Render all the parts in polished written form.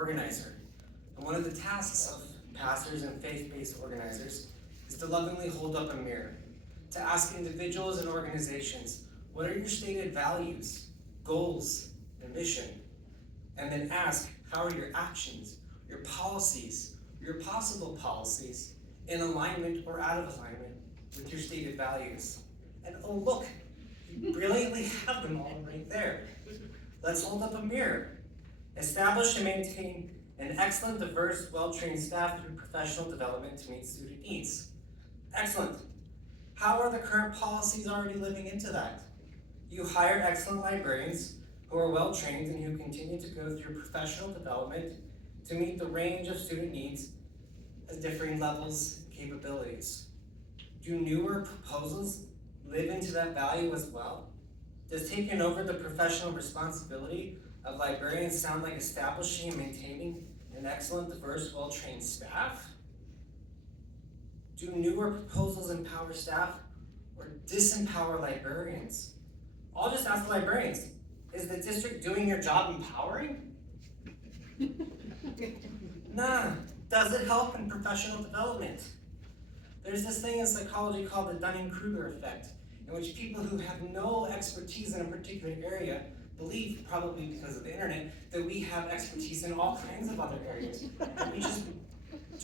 organizer. And one of the tasks of pastors and faith-based organizers is to lovingly hold up a mirror, to ask individuals and organizations, what are your stated values, goals, and mission? And then ask, how are your actions, your policies, your possible policies in alignment or out of alignment with your stated values? And oh look, you brilliantly have them all right there. Let's hold up a mirror. Establish and maintain an excellent, diverse, well-trained staff through professional development to meet student needs. Excellent. How are the current policies already living into that? You hire excellent librarians who are well-trained and who continue to go through professional development to meet the range of student needs at differing levels and capabilities. Do newer proposals live into that value as well? Does taking over the professional responsibility of librarians sound like establishing and maintaining an excellent, diverse, well-trained staff? Do newer proposals empower staff or disempower librarians? I'll just ask the librarians, is the district doing your job empowering? Nah. Does it help in professional development? There's this thing in psychology called the Dunning-Kruger effect, in which people who have no expertise in a particular area believe, probably because of the internet, that we have expertise in all kinds of other areas. We just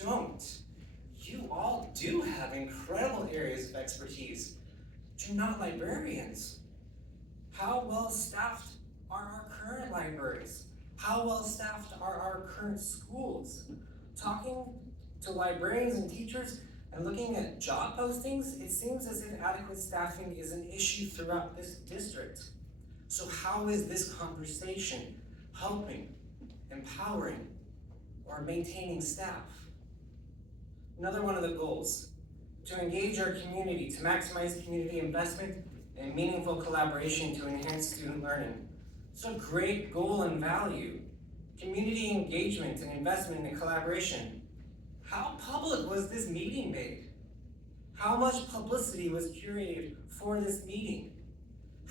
don't. You all do have incredible areas of expertise, but you're not librarians. How well staffed are our current libraries? How well staffed are our current schools? Talking to librarians and teachers and looking at job postings, it seems as if adequate staffing is an issue throughout this district. So how is this conversation helping, empowering, or maintaining staff? Another one of the goals, to engage our community, to maximize community investment and meaningful collaboration to enhance student learning. It's a great goal and value. Community engagement and investment and collaboration. How public was this meeting made? How much publicity was curated for this meeting?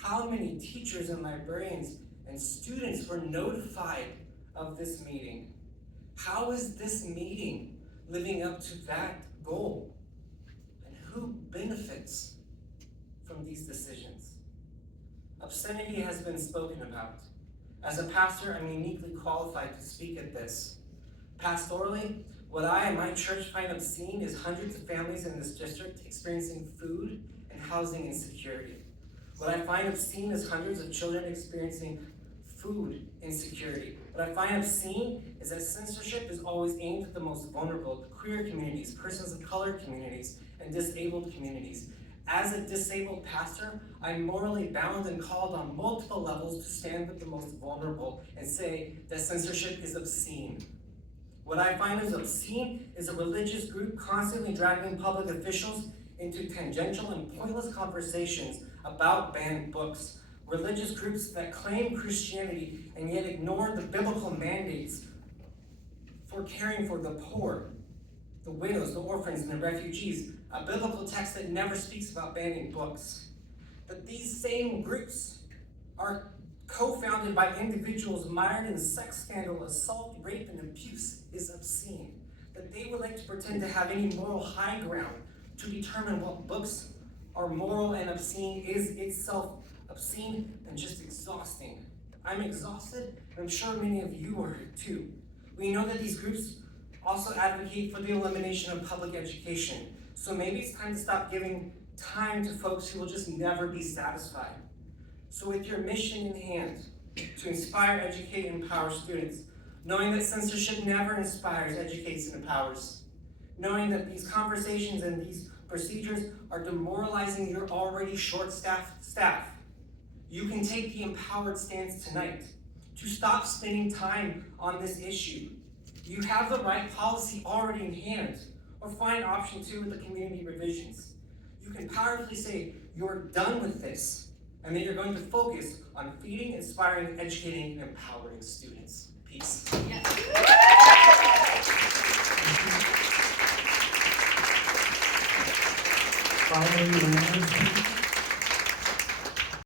How many teachers and librarians and students were notified of this meeting? How is this meeting living up to that goal? And who benefits from these decisions? Obscenity has been spoken about. As a pastor, I'm uniquely qualified to speak at this. Pastorally, what I and my church find obscene is hundreds of families in this district experiencing food and housing insecurity. What I find obscene is hundreds of children experiencing food insecurity. What I find obscene is that censorship is always aimed at the most vulnerable, the queer communities, persons of color communities, and disabled communities. As a disabled pastor, I'm morally bound and called on multiple levels to stand with the most vulnerable and say that censorship is obscene. What I find is obscene is a religious group constantly dragging public officials into tangential and pointless conversations about banned books. Religious groups that claim Christianity and yet ignore the biblical mandates for caring for the poor, the widows, the orphans, and the refugees. A biblical text that never speaks about banning books. But these same groups are co-founded by individuals mired in sex scandal, assault, rape, and abuse is obscene. That they would like to pretend to have any moral high ground to determine what books are moral and obscene is itself obscene and just exhausting. I'm exhausted, and I'm sure many of you are too. We know that these groups also advocate for the elimination of public education. So maybe it's time to stop giving time to folks who will just never be satisfied. So with your mission in hand, to inspire, educate, and empower students, knowing that censorship never inspires, educates, and empowers, knowing that these conversations and these procedures are demoralizing your already short-staffed staff, you can take the empowered stance tonight to stop spending time on this issue. You have the right policy already in hand, or find option 2 with the community revisions. You can powerfully say you're done with this, and that you're going to focus on feeding, inspiring, educating, and empowering students. Peace. Yes. Finally,